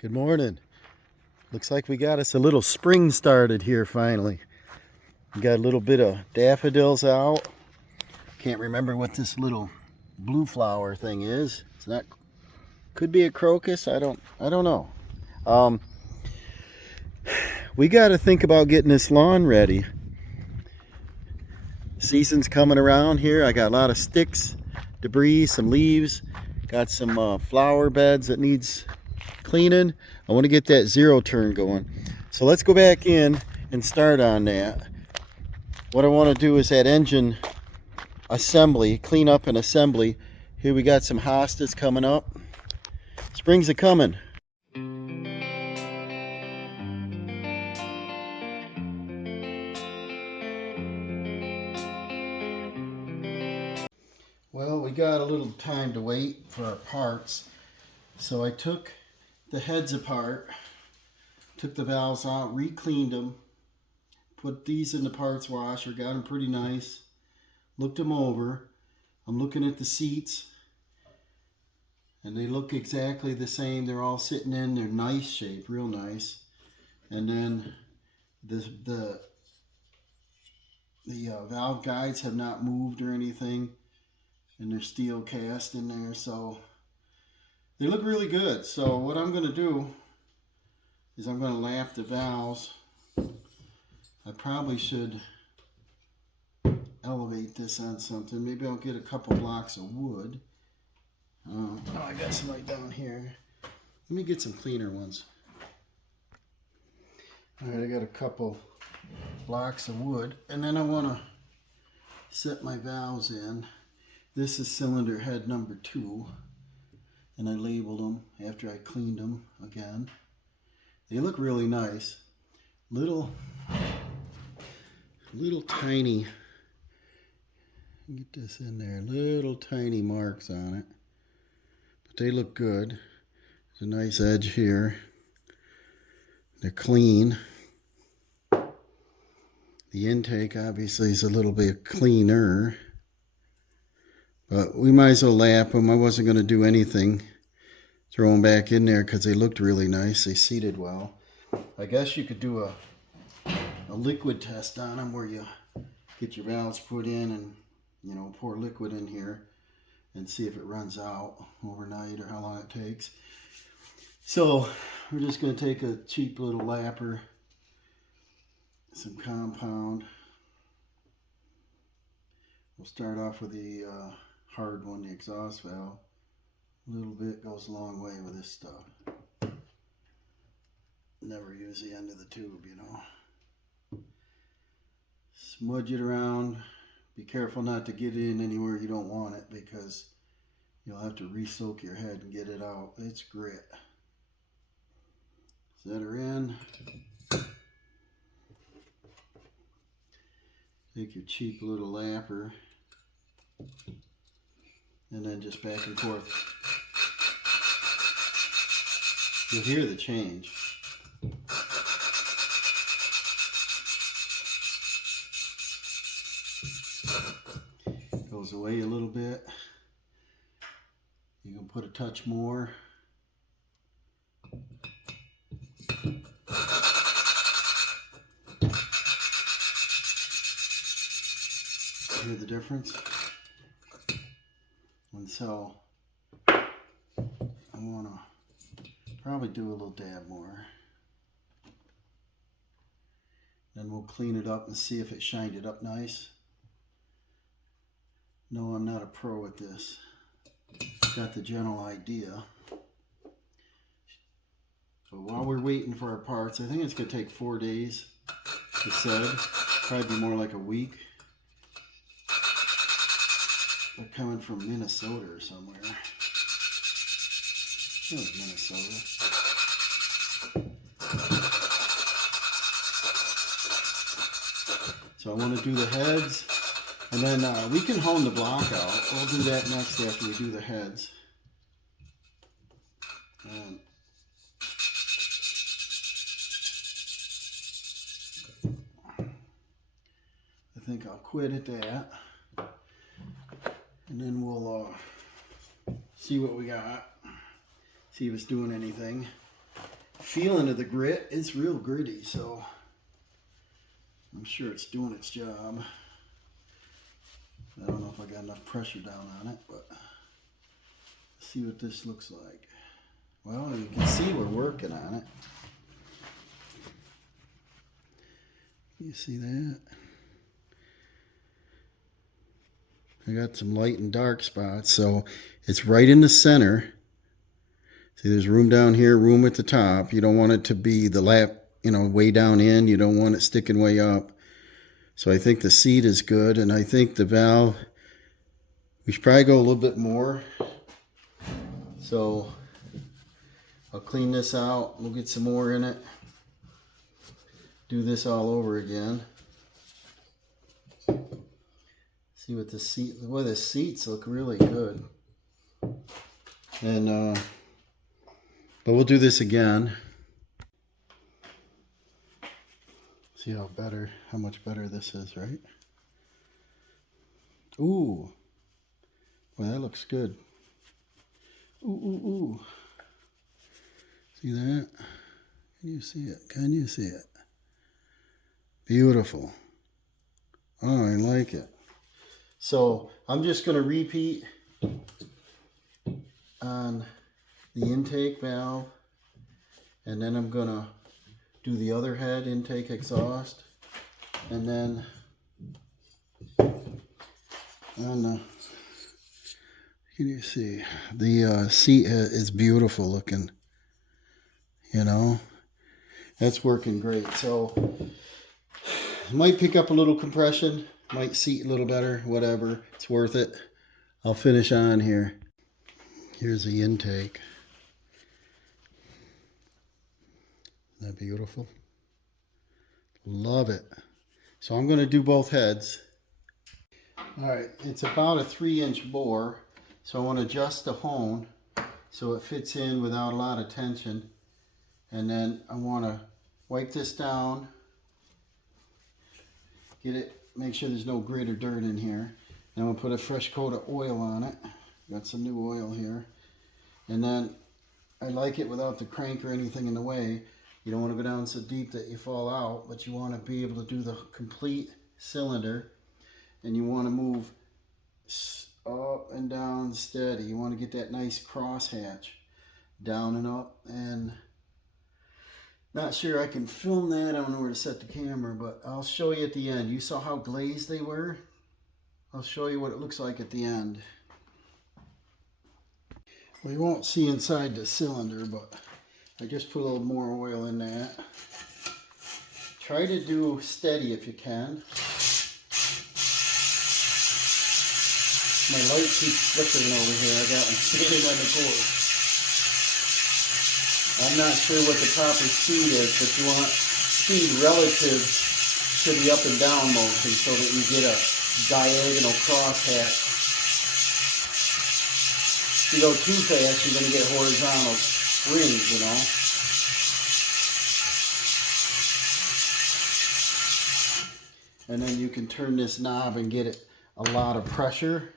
Good morning. Looks like we got us a little spring started here finally. We got a little bit of daffodils out. Can't remember what this little blue flower thing is. It's not, could be a crocus. I don't know. We got to think about getting this lawn ready. Season's coming around here. I got a lot of sticks, debris, some leaves. Got some flower beds that needs cleaning. I want to get that zero turn going. So let's go back in and start on that. What I want to do is that engine assembly, clean up and assembly. Here we got some hostas coming up. Spring's a coming. Well, we got a little time to wait for our parts. So I took the heads apart, took the valves out, re-cleaned them, put these in the parts washer, got them pretty nice, looked them over. I'm looking at the seats and they look exactly the same. They're all sitting in their nice shape, real nice. And then the valve guides have not moved or anything, and they're steel cast in there, so they look really good. So what I'm going to do is I'm going to lap the valves. I probably should elevate this on something. Maybe I'll get a couple blocks of wood. Oh, I got some right down here. Let me get some cleaner ones. Alright, I got a couple blocks of wood. And then I want to set my valves in. This is cylinder head number 2. And I labeled them after I cleaned them again. They look really nice. Little tiny, get this in there, little tiny marks on it. But they look good. There's a nice edge here. They're clean. The intake obviously is a little bit cleaner. But we might as well lap them. I wasn't going to do anything. Throw them back in there because they looked really nice. They seated well. I guess you could do a liquid test on them where you get your valves put in and, you know, pour liquid in here and see if it runs out overnight or how long it takes. So we're just going to take a cheap little lapper, some compound. We'll start off with the hard one, the exhaust valve. A little bit goes a long way with this stuff. Never use the end of the tube, you know. Smudge it around. Be careful not to get it in anywhere you don't want it because you'll have to re-soak your head and get it out. It's grit. Set her in. Take your cheap little lapper and then just back and forth. You'll hear the change. Goes away a little bit. You can put a touch more. Hear the difference? And so I want to probably do a little dab more. Then we'll clean it up and see if it shined it up nice. No, I'm not a pro at this. Got the general idea. So while we're waiting for our parts, I think it's going to take 4 days to set. Probably be more like a week. They're coming from Minnesota or somewhere. It was Minnesota. So I want to do the heads, and then we can hone the block out. We'll do that next after we do the heads. I think I'll quit at that. And then we'll see what we got. See if it's doing anything. feeling of the grit. It's real gritty, so I'm sure it's doing its job. I don't know if I got enough pressure down on it, but let's see what this looks like. Well, you can see we're working on it. You see that? I got some light and dark spots, so it's right in the center. See, there's room down here, room at the top. You don't want it to be the lap, way down in. You don't want it sticking way up. So I think the seat is good, and I think the valve, we should probably go a little bit more. So I'll clean this out. We'll get some more in it. Do this all over again. See what the seats look really good. And but we'll do this again. See how much better this is, right? Ooh. Well, that looks good. Ooh, ooh, ooh. See that? Can you see it? Can you see it? Beautiful. Oh, I like it. So I'm just going to repeat on the intake valve, and then I'm going to do the other head, intake exhaust, and then on the, can you see, the seat is beautiful looking, that's working great. So might pick up a little compression, might seat a little better, whatever, it's worth it. I'll finish on here. Here's the intake. Isn't that beautiful? Love it. So I'm going to do both heads. All right, it's about a 3-inch bore, so I want to adjust the hone so it fits in without a lot of tension. And then I want to wipe this down, get it, make sure there's no grit or dirt in here. Then we'll put a fresh coat of oil on it. Got some new oil here. And then I like it without the crank or anything in the way. You don't want to go down so deep that you fall out, but you want to be able to do the complete cylinder, and you want to move up and down steady. You want to get that nice crosshatch down and up. And not sure I can film that. I don't know where to set the camera, but I'll show you at the end. You saw how glazed they were? I'll show you what it looks like at the end. Well, you won't see inside the cylinder, but I just put a little more oil in that. Try to do steady if you can. My light keeps flickering over here. I got one standing on the cord. I'm not sure what the proper speed is, but you want speed relative to the up and down motion so that you get a diagonal crosshatch. If you go too fast, you're going to get horizontal rings, And then you can turn this knob and get it a lot of pressure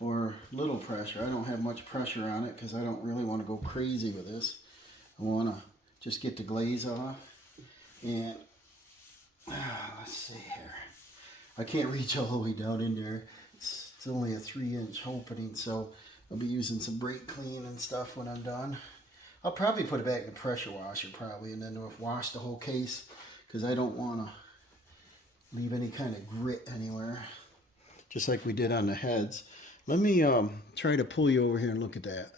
or little pressure. I don't have much pressure on it because I don't really want to go crazy with this. I want to just get the glaze off. And let's see here. I can't reach all the way down in there. It's only a 3-inch opening, so I'll be using some brake clean and stuff when I'm done. I'll probably put it back in the pressure washer and then wash the whole case because I don't want to leave any kind of grit anywhere, just like we did on the heads. Let me try to pull you over here and look at that.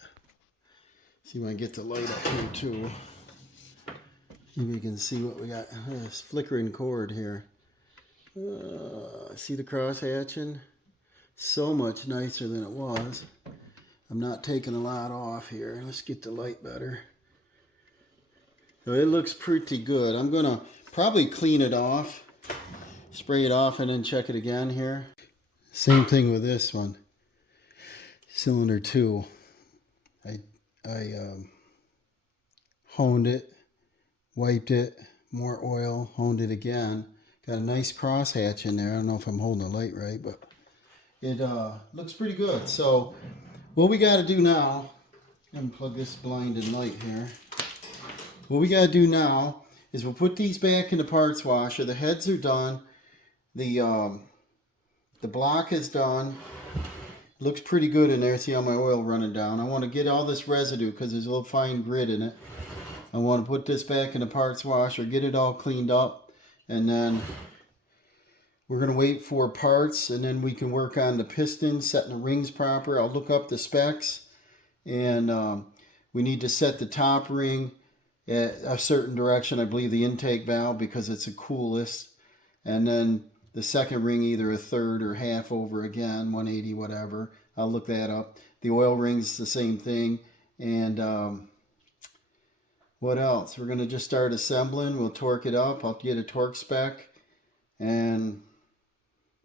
See if I can get the light up here too. Maybe you can see what we got. This flickering cord here. See the cross hatching? So much nicer than it was. I'm not taking a lot off here. Let's get the light better. So it looks pretty good. I'm going to probably clean it off, spray it off, and then check it again here. Same thing with this one. Cylinder 2. I honed it, wiped it, more oil, honed it again. Got a nice crosshatch in there. I don't know if I'm holding the light right, but it looks pretty good. So what we got to do now, unplug this blinding light here. What we got to do now is we'll put these back in the parts washer. The heads are done. The block is done. Looks pretty good in there. See how my oil running down. I want to get all this residue because there's a little fine grit in it. I want to put this back in the parts washer, get it all cleaned up, and then we're going to wait for parts, and then we can work on the pistons, setting the rings proper. I'll look up the specs, and we need to set the top ring at a certain direction. I believe the intake valve, because it's the coolest, and then the second ring either a third or half over again, 180, whatever. I'll look that up. The oil ring's the same thing, and what else? We're going to just start assembling. We'll torque it up. I'll get a torque spec and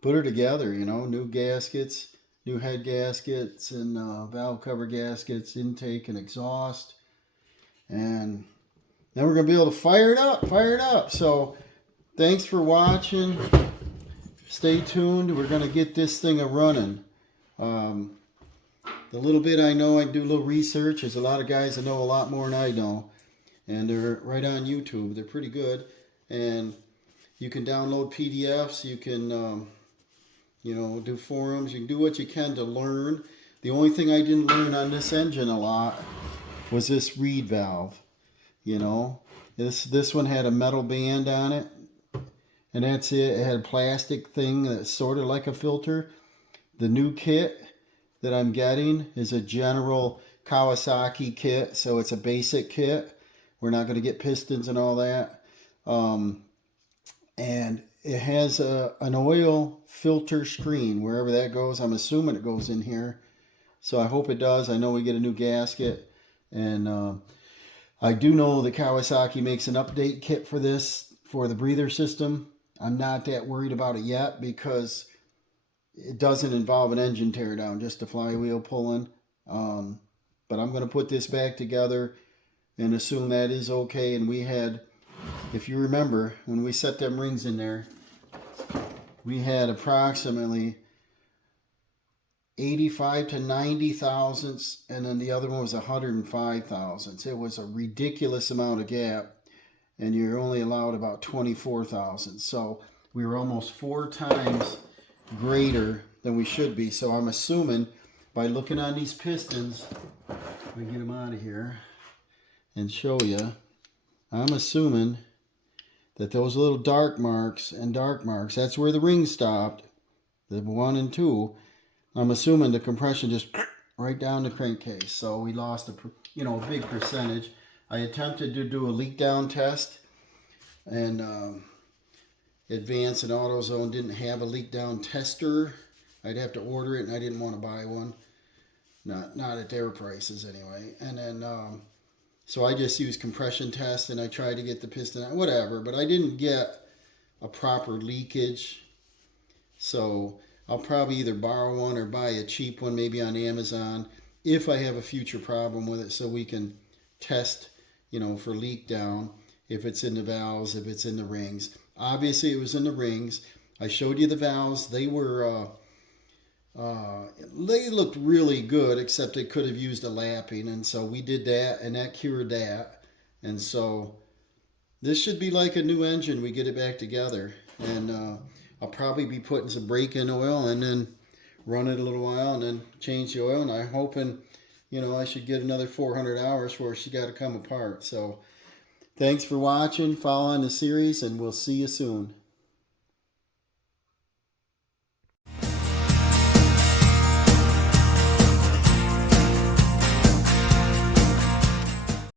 put her together, you know, new gaskets, new head gaskets, and valve cover gaskets, intake and exhaust. And then we're going to be able to fire it up. So thanks for watching. Stay tuned. We're going to get this thing a-running. The little bit I know, I do a little research. There's a lot of guys that know a lot more than I know. And they're right on YouTube. They're pretty good. And you can download PDFs. You can, you know, do forums. You can do what you can to learn. The only thing I didn't learn on this engine a lot was this reed valve. You know, this one had a metal band on it. And that's it. It had a plastic thing that's sort of like a filter. The new kit that I'm getting is a general Kawasaki kit. So it's a basic kit. We're not going to get pistons and all that. And it has an oil filter screen, wherever that goes. I'm assuming it goes in here. So I hope it does. I know we get a new gasket. And I do know that Kawasaki makes an update kit for this, for the breather system. I'm not that worried about it yet because it doesn't involve an engine teardown, just a flywheel pulling. But I'm going to put this back together and assume that is okay. And we had, if you remember, when we set them rings in there, we had approximately 85 to 90 thousandths, and then the other one was 105 thousandths. It was a ridiculous amount of gap, and you're only allowed about 24 thousandths. So we were almost 4 times greater than we should be. So I'm assuming by looking on these pistons, we get them out of here and show you, I'm assuming that those little dark marks, that's where the ring stopped, the 1 and 2. I'm assuming the compression just right down the crankcase. So we lost a big percentage. I attempted to do a leak down test, and Advance and AutoZone didn't have a leak down tester. I'd have to order it, and I didn't want to buy one. Not at their prices anyway. And then so I just used compression test, and I tried to get the piston out, whatever, but I didn't get a proper leakage. So I'll probably either borrow one or buy a cheap one, maybe on Amazon, if I have a future problem with it, so we can test, for leak down, if it's in the valves, if it's in the rings. Obviously, it was in the rings. I showed you the valves. They were, they looked really good, except they could have used a lapping. And so we did that, and that cured that. And so this should be like a new engine. We get it back together. And I'll probably be putting some break-in oil and then run it a little while and then change the oil. And I'm hoping, I should get another 400 hours before she got to come apart. So thanks for watching, following the series, and we'll see you soon.